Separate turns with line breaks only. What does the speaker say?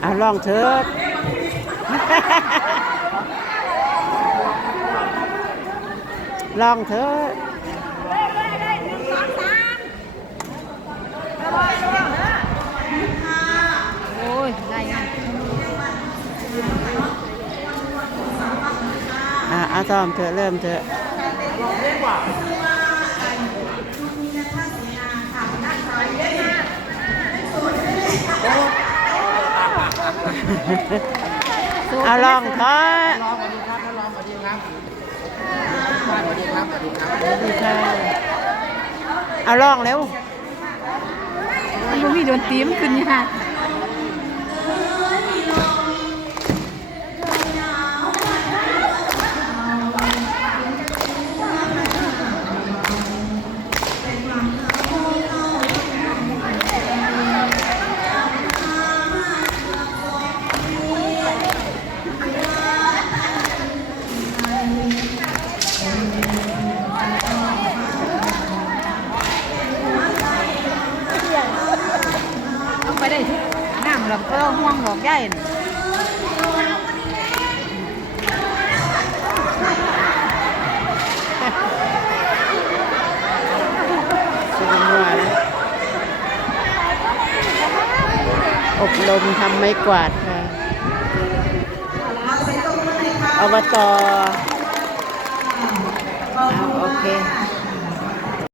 เอาลองเถิด ลองเถิด
โอ้ยได้ไง
อ่ะเอาซ้อมเถอะเริ่มเถอะ เอาลองเถอะ
ลองสวัสดีครับท่านรองสวัสดีครับสวัสดีครับสวัสดีครับ
สวัสดีค่ะเอาลองเร็ว
มันบ่มีโดนตีมนขึ้นยาก ไปได้ทุกน้ำหรอกก็ห่วงดอกใหญ่น่ะ
สุดยอดนะอบรมทำไม้กวาดค่ะอบตเอาโอเค